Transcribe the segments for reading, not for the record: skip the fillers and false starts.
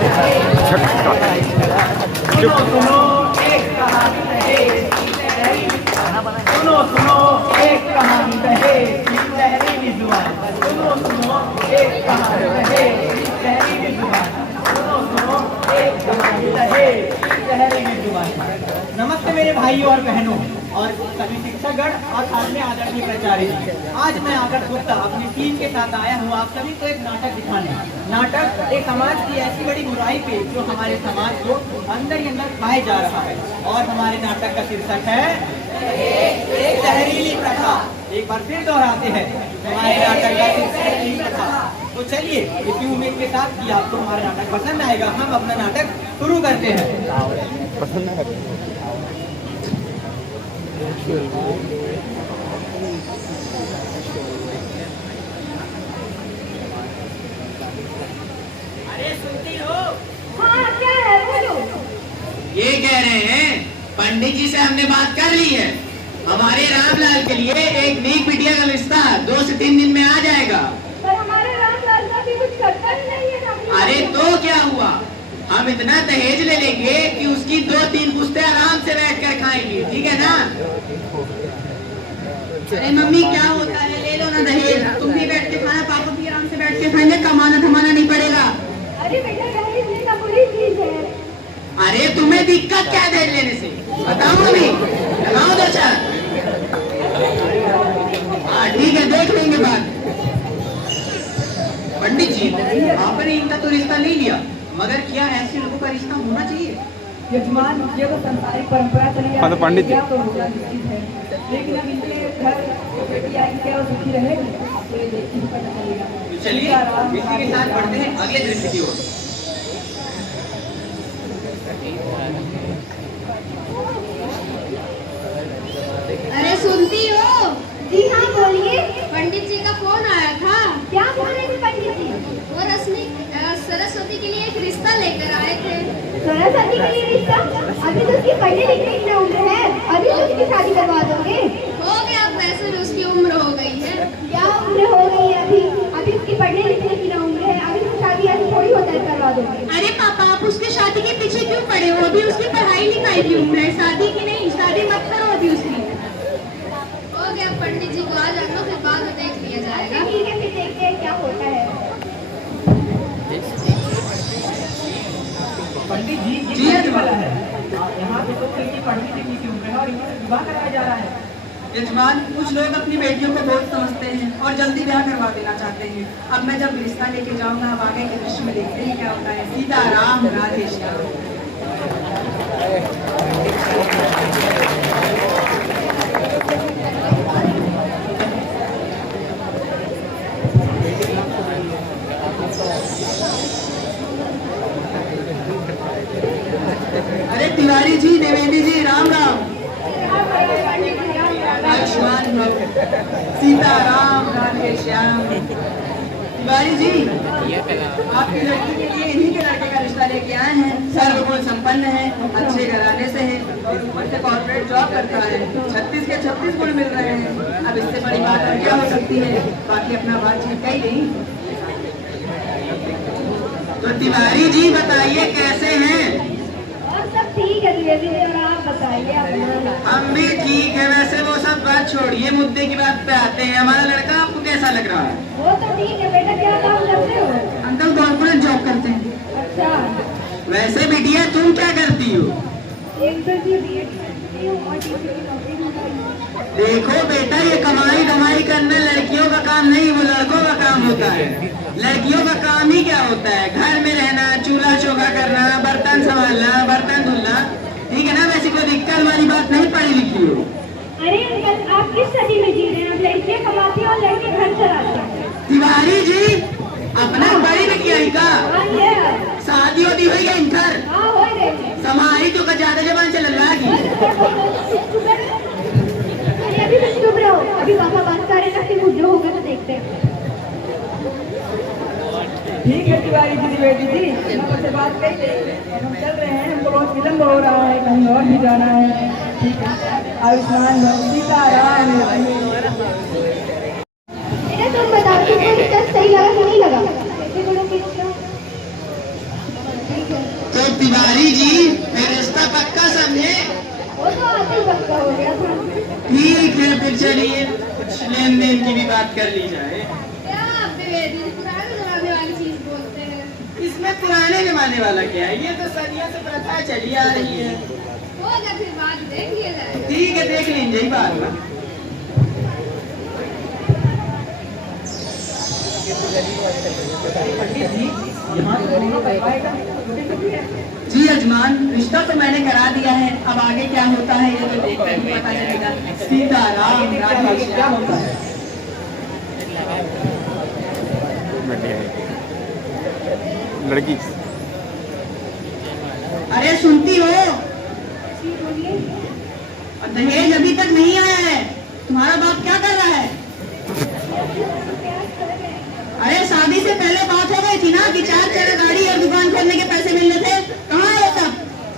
सुनो सुनो एक कहानी रहे जहरीली जुबान, सुनो सुनो एक कहानी रहे जहरीली जुबान, सुनो सुनो एक कहानी रहे जहरीली जुबान। नमस्ते मेरे भाइयों और बहनों और सभी शिक्षकगण और सामने आदरणीय प्राचार्य। आज मैं आदर्श गुप्ता अपनी टीम के साथ आया हूँ आप सभी को एक नाटक दिखाने। नाटक एक समाज की ऐसी बड़ी बुराई पे जो हमारे समाज को अंदर ही अंदर खाए जा रहा है और हमारे नाटक का शीर्षक है एक जहरीली प्रथा। एक बार फिर दोहराते हैं, हमारे नाटक का शीर्षक जहरीली प्रथा। तो चलिए इसी उम्मीद के साथ कि आपको हमारा नाटक पसंद आएगा, हम अपना नाटक शुरू करते हैं। अरे सुनती हो? हाँ क्या है बोलो। ये कह रहे हैं पंडित जी से हमने बात कर ली है, हमारे रामलाल के लिए एक नीक बिटिया का रिश्ता 2 से 3 दिन में आ जाएगा। पर हमारे रामलाल का भी कुछ करता ही नहीं है। अरे तो क्या हुआ, हम इतना दहेज ले लेंगे कि उसकी 2-3 पुश्तें आराम से बैठ कर खाएंगी, ठीक है ना? अरे मम्मी क्या होता है, ले लो ना दहेज, तुम भी बैठ के खाना, पापा भी आराम से बैठ के खाएंगे, कमाना धमाना नहीं पड़ेगा। अरे बेटा दहेज लेना बुरी चीज है। अरे तुम्हें दिक्कत क्या है दहेज लेने से, बताओ मम्मी, लगाओ 2-4। हाँ ठीक है, देख लेंगे बात। पंडित जी आपने इनका तो रिश्ता नहीं लिया, मगर क्या ऐसे लोगों का रिश्ता होना चाहिए? यजमान ये तो संसारिक परंपरा चली आ रही है, क्या तो होगा निश्चित है, लेकिन अब इनके घर बेटी आएगी क्या वो सुखी रहेगी, ये देखिए पता चलेगा। चलिए इसी के साथ बढ़ते हैं अगले दृश्य की ओर। अरे सुनती हो? जी हाँ बोलिए। पंडित जी का फोन आया था। क्या बोल रहे थे पंडित जी? वो सरस्वती के लिए एक रिश्ता लेकर आए थे। सरस्वती के लिए रिश्ता? अभी तो उसकी पढ़ने लिखने की उम्र है, अभी तो उसकी शादी करवा दोगे? हो गया, अब वैसे भी उसकी उम्र हो गई है। क्या उम्र हो गई है अभी? अभी उसकी पढ़ने लिखने की ना उम्र है, अभी तो शादी ऐसी थोड़ी होता है करवा दोगे। अरे पापा आप उसके शादी के पीछे क्यों पड़े हो, अभी उसकी पढ़ाई लिखाई की उम्र है, शादी की नहीं, शादी मत करो अभी उसकी। हो गया, पंडित जी को आ जाना, फिर बाद में देख लिया जाएगा। ठीक है फिर देखते हैं क्या होता है। पंडित जी ये क्या वाला है? यहाँ पे तो इनकी पढ़ने लिखने की उम्र है और इनका विवाह कराया जा रहा है। यजमान कुछ लोग अपनी बेटियों को बहुत समझते हैं और जल्दी ब्याह करवा देना चाहते हैं। अब मैं जब रिश्ता लेके जाऊंगा, अब आगे के दृश्य में देखते हैं क्या होता है। सीताराम राधे श्याम। अरे तिवारी जी, देवेंद्र जी, राम राम। आयुष्मान भव, सीताराम राधे श्याम। तिवारी जी आपकी लड़की के लिए इन्हीं के लड़के का रिश्ता लेके आए हैं। सर्वगुण संपन्न है, अच्छे घराने से है और ऊपर से कॉर्पोरेट जॉब करता है। 36 के 36 गुण मिल रहे हैं। अब इससे बड़ी बात और क्या हो सकती है। बाकी अपना बात ठीक ही नहीं। तो तिवारी जी बताइए कैसे हैं? और सब ठीक है द्विवेदी, और आप बताइए अपना। हम भी ठीक है। वैसे वो सब बात छोड़िए, मुद्दे की बात पे आते हैं। हमारा लड़का आपको कैसा लग रहा है? वो तो ठीक है बेटा, क्या काम करते हो? अंकल कॉर्पोरेट जॉब करते हैं। अच्छा। वैसे बिटिया तुम क्या करती हो? इंटरव्यू दिए करती हूँ और टीचर की नौकरी में करती हूँ। देखो बेटा, ये कमाई धमाई करना लड़कियों का काम नहीं, वो लड़कों का काम होता है। लड़कियों का काम ही क्या होता है? घर में रहना, चूल्हा चौका करना, बर्तन संभालना, बर्तन धुलना, ठीक है ना? वैसे कोई दिक्कत वाली बात नहीं, पढ़ी लिखी हो। अरे अंकल आप किस सदी में जी रहे हैं? अब लड़कियाँ कमाती हैं और लड़के घर चलाते हैं। तिवारी जी अपना बड़ी बिटिया ही का हाँ ये शादी होती हुई गई इंटर हाँ हो गए। समारी तो का ज्यादा जबान चल रहा है। अरे अभी बस चुप रहो, अभी पापा बात कर रहे हैं, फिर कुछ जो होगा तो देखते हैं। ठीक है तिवारी जी, द्विवेदी जी, हम से बात कर ले, हम चल रहे हैं, हमको बहुत विलम्ब हो रहा है, कहीं और भी जाना है। ठीक है, आयुष्मान भव, सीताराम। बेटा तुम बताओ तुमको रिश्ता सही लगा कि नहीं लगा? कैसे बोलो कि है। तो तिवारी जी फिर रिश्ता पक्का समझे? वो तो आते ही पक्का हो गया था। ठीक है फिर चलिए कुछ लेन देन की भी बात कर ली जाए। क्या आप बेवजह पुराने जमाने वाली चीज बोलते हैं? इसमें पुराने जमाने वाला क्या है, ये तो सदियों से प्रथा चली आ रही है। होगा फिर बात देख लिया जाए। ठीक है देख लीजिए बात ना। पंडित जी यहाँ तो दोनों परिवार का छोटे-छोटे हैं। जी यजमान, रिश्ता तो मैंने करा दिया है, अब आगे क्या होता है ये तो देखकर ही पता चलेगा। सीताराम राधे आगे क्या श्याम। होता है? लड़की अरे सुनती हो? जी बोलिए। दहेज अभी तक नहीं आया है, तुम्हारा बाप क्या कर रहा है? अरे शादी से पहले बात हो गई थी ना कि 4 चक्का गाड़ी और दुकान खोलने के पैसे मिलने थे, कहाँ है ये सब?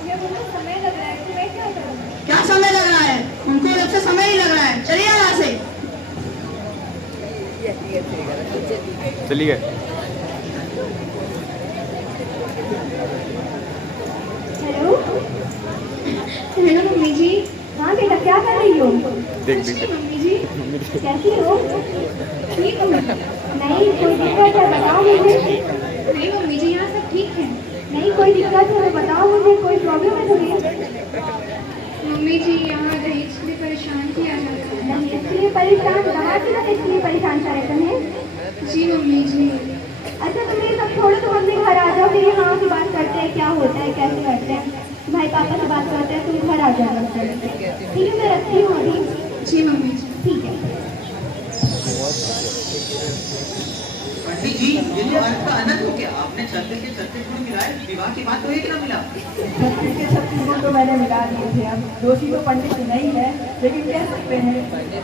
ये मुझे समय लग रहा है कि मैं क्या करूँ? क्या समय लग रहा है? उनको जब से समय ही लग रहा है, चलिए यहाँ से। चली गए। हेलो हेलो मम्मी जी। हाँ बेटा क्या कर रही हो? देख देख मम्मी जी कैसी हो? ठीक हूँ। नहीं कोई दिक्कत है बताओ मुझे। नहीं मम्मी जी, यहाँ सब ठीक है। नहीं कोई दिक्कत है बताओ मुझे, कोई प्रॉब्लम है तुम्हें? मम्मी जी, यहाँ दहेज से परेशान किया जाता है। नहीं इसलिए परेशान दवा की ना इसलिए परेशान कर रहे हैं। जी मम्मी जी। अच्छा तुम ये सब छोड़ो, तुम अपने घर आ जाओ, फिर यहाँ की बात करते हैं क्या होता है कैसे करते हैं। भाई पापा से बात करते हैं, तुम घर आ जाओ। ठीक है मैं रखती हूँ अभी। जी मम्मी जी। ठीक है। पंडित जी ये तो अर्थ का अनंत हो गया, आपने 36 गुण मिलाए, विवाह की बात तो एक ना मिला। 36 के 36 गुण तो मैंने मिला दिए थे। अब दोषी तो पंडित जी नहीं है, लेकिन कह सकते हैं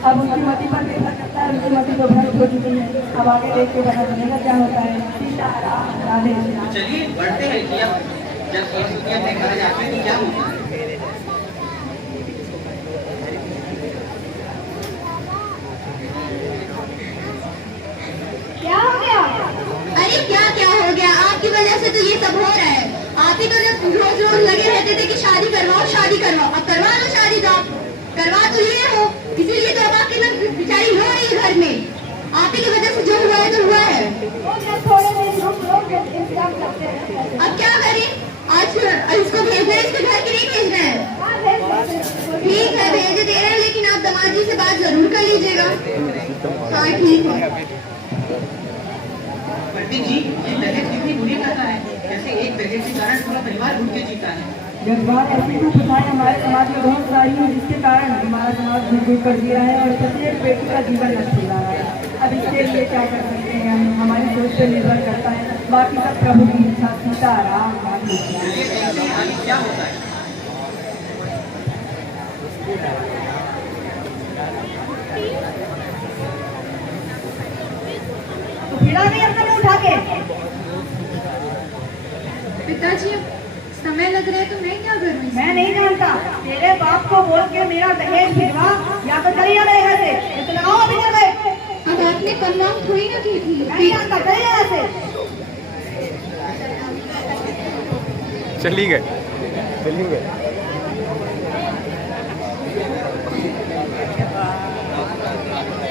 अब उनकी मति पर निर्भर करता है। उनकी मति तो भ्रष्ट हो चुकी है, अब आगे देख के पता चलेगा क्या होता है। सीताराम राधे श्याम। चलिए बढ़ते हैं कि अब जब ये दुनिया देखा जाता है तो क्या होता है। क्या हो गया? अरे क्या क्या हो गया? आपकी वजह से तो ये सब हो रहा है। आप ही तो रोज रोज लगे रहते थे कि शादी करवाओ शादी करवाओ। अब करवा लो शादी, तो आप करवा तो लिए हो, इसीलिए तो अब आपकी ना बेचारी रो रही है घर में। आप ही की वजह से जो हुआ है तो हुआ है। थोड़े दिन रुक लो, फिर इंतजाम करते हैं। अब क्या करें? आज इसको भेजना है, इसके घर के नहीं भेजना है। हाँ, भेज देते। ठीक है भेज दे रहे हैं, लेकिन आप दामाद जी से बात जरूर कर लीजिएगा। हाँ ठीक है। पंडित जी ये दहेज कितनी बुरी कथा है, जैसे एक दहेज के कारण पूरा परिवार भूख के जीता है। जज्बात ऐसी कुप्रथाएं हमारे समाज में बहुत सारी हैं, जिसके कारण हमारा समाज भूख कर दिया है और प्रत्येक बेटी का जीवन नष्ट हो रहा है। अब इसके लिए क्या कर सकते हैं हम, हमारी सोच पर निर्भर करता है। बाकी सब प्रभु की इच्छा। सीताराम राधे श्याम। चलिए देखते हैं आगे क्या होता है। तो फिरा नहीं अपने उठा के। पिताजी समय लग रहा है तो मैं क्या करूँ? मैं नहीं जानता, तेरे बाप को बोल के मेरा दहेज भिजवा या तो चली जा मेरे घर से। ये तो लगाओ अभी चल गए। अब आपने कन्फर्म थोड़ी ना की थी। मैं नहीं जानता, चले जा यहाँ से। चली गए चली गए।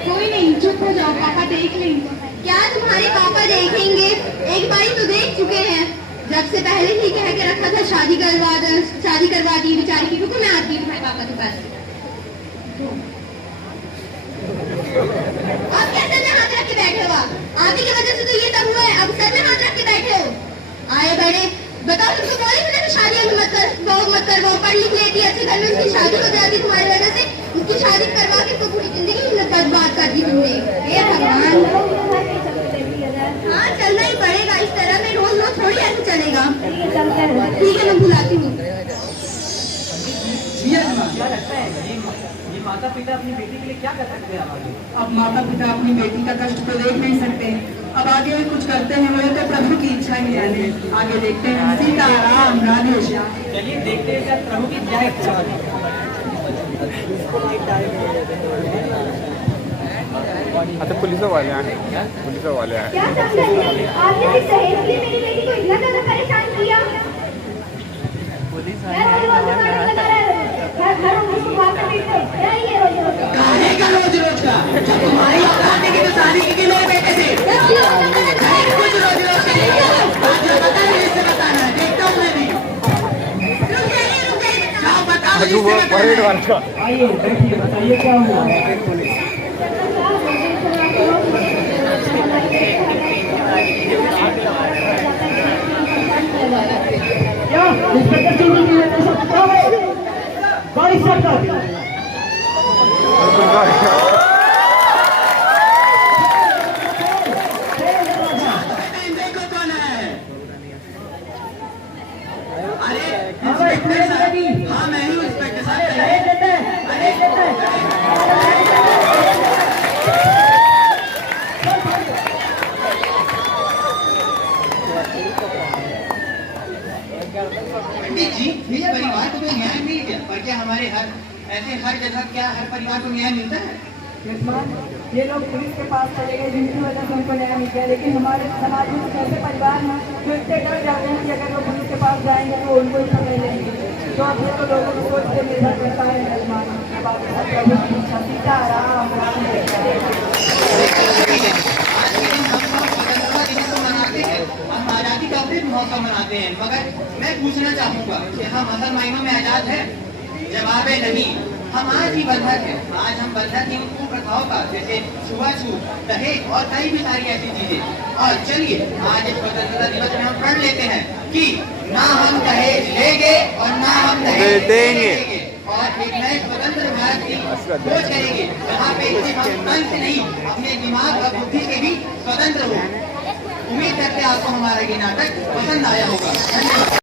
कोई नहीं, चुप हो जाओ, पापा देख लेंगे। क्या तुम्हारे पापा देखेंगे? एक बारी तो देख चुके हैं, जब से पहले ही कह के रखा था शादी करवा दी बेचारी की। रुको मैं आती हूँ तुम्हारे पापा के पास। आप क्या सर में हाथ रख के बैठे हो? आप ही की वजह से तो ये सब हुआ है, अब सर में हाथ रख के बैठे हो। आए बड़े बताओ, तुमको बोली थी ना शादी मत कर वो पढ़ लिख लेती, अच्छे घर में उसकी शादी हो जाती। तुम्हारी वजह से उसकी शादी करवा के तो पूरी जिंदगी बर्बाद कर दी तुमने। हे भगवान। हाँ चलना ही पड़ेगा, इस तरह में रोज रोज थोड़ी ऐसे चलेगा। ठीक है मैं बुलाती हूँ। क्या लगता है ये माता पिता अपनी बेटी के लिए क्या कर सकते हैं आगे? अब माता पिता अपनी बेटी का कष्ट तो देख नहीं सकते, अब आगे भी कुछ करते हैं वो तो प्रभु की इच्छा ही है। आगे देखते हैं। सीताराम राधे श्याम। चलिए देखते हैं क्या प्रभु की क्या इच्छा है। अच्छा पुलिस वाले आए, पुलिस वाले आए। क्या समझा नहीं? आपने सिर्फ दहेज के लिए मेरी बेटी को इतना ज्यादा परेशान किया। परेड वाला का आइए बैठिए, बताइए क्या हुआ। क्या इंस्पेक्टर चुनी की वजह से क्या है? गाड़ी स्टार्ट कर। देखो कौन है। अरे हाँ, इंस्पेक्टर साहब, हाँ मैं ही हूँ इंस्पेक्टर साहब। अरे देते हैं, अरे देते हैं। पंडित जी, इस परिवार को तो न्याय मिल गया, पर क्या हमारे हर जगह क्या हर परिवार को न्याय मिलता है? यजमान, ये लोग पुलिस के पास चले गए जिनकी वजह से उनको न्याय मिल गया, लेकिन हमारे समाज में कुछ ऐसे परिवार हैं जो इतने डर जाते हैं कि अगर वो पुलिस के पास जाएंगे तो उनको ही पकड़ लेंगे। तो अब ये तो लोगों को सोच के निर्भर करता है यजमान। सीताराम राम हम आजादी का अमृत महोत्सव मनाते हैं, मगर मैं पूछना चाहूँगा कि हम असल मायनों में आजाद है? जवाब है नहीं। हम आज ही बंधक हैं। आज हम बंधक हैं उन कुप्रथाओं का, जैसे छुआछूत, दहेज और कई भी सारी ऐसी चीजें। और चलिए आज इस स्वतंत्रता दिवस में हम प्रण लेते हैं कि ना हम दहेज लेंगे और ना हम दहेज देंगे, और एक नए स्वतंत्र भारत की खोज करेंगे जहाँ पे सिर्फ हम तन से नहीं अपने दिमाग और बुद्धि से भी स्वतंत्र हो। उम्मीद करते हैं आपको हमारा ये नाटक पसंद आया होगा। धन्यवाद।